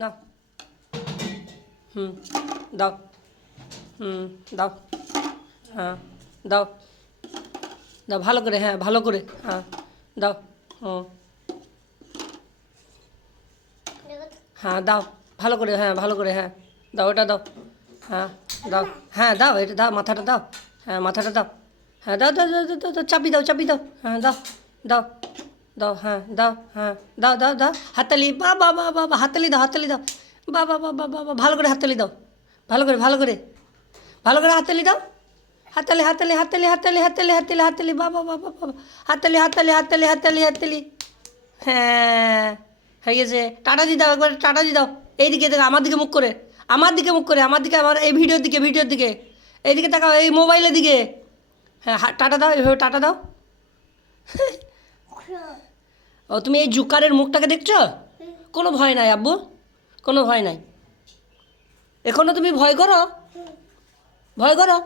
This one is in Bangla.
দাও দাও দাও হ্যাঁ দাও দাও ভালো করে, হ্যাঁ ভালো করে, হ্যাঁ দাও হ্যাঁ দাও ভালো করে, হ্যাঁ ভালো করে, হ্যাঁ দাও ওটা দাও, হ্যাঁ দাও, হ্যাঁ দাও এটা দাও, মাথাটা দাও, হ্যাঁ মাথাটা দাও, হ্যাঁ দাও দাও দাও দাও দাও চাপি দাও, চাপি দাও, হ্যাঁ দাও দাও দাও, হ্যাঁ দাও, হ্যাঁ দাও দাও দাও হাততালি, বা বা বা বা হাততালি দাও, হাততালি দাও, বা বা বা বা বা ভালো করে হাততালি দাও, ভালো করে ভালো করে ভালো করে হাততালি দাও, হাততালি হাততালি হাততালি হাততালি হাততালি হাততালি হাততালি, বা বা বা বা বা হাততালি হাততালি হাততালি হাততালি হাততালি, হ্যাঁ হয়ে গেছে। টাটা দি দাও, একবার টাটা দি দাও, এইদিকে দেখো, আমার দিকে মুখ করে, আমার দিকে মুখ করে, আমার দিকে, আমার এই ভিডিওর দিকে, ভিডিওর দিকে, এইদিকে তাকাও, এই মোবাইলের দিকে, হ্যাঁ টাটা দাও, এভাবে টাটা দাও। ও তুমি এই জুকারের মুখটাকে দেখছো? কোনো ভয় নাই আব্বু, কোনো ভয় নাই। এখনও তুমি ভয় করো, ভয় করো?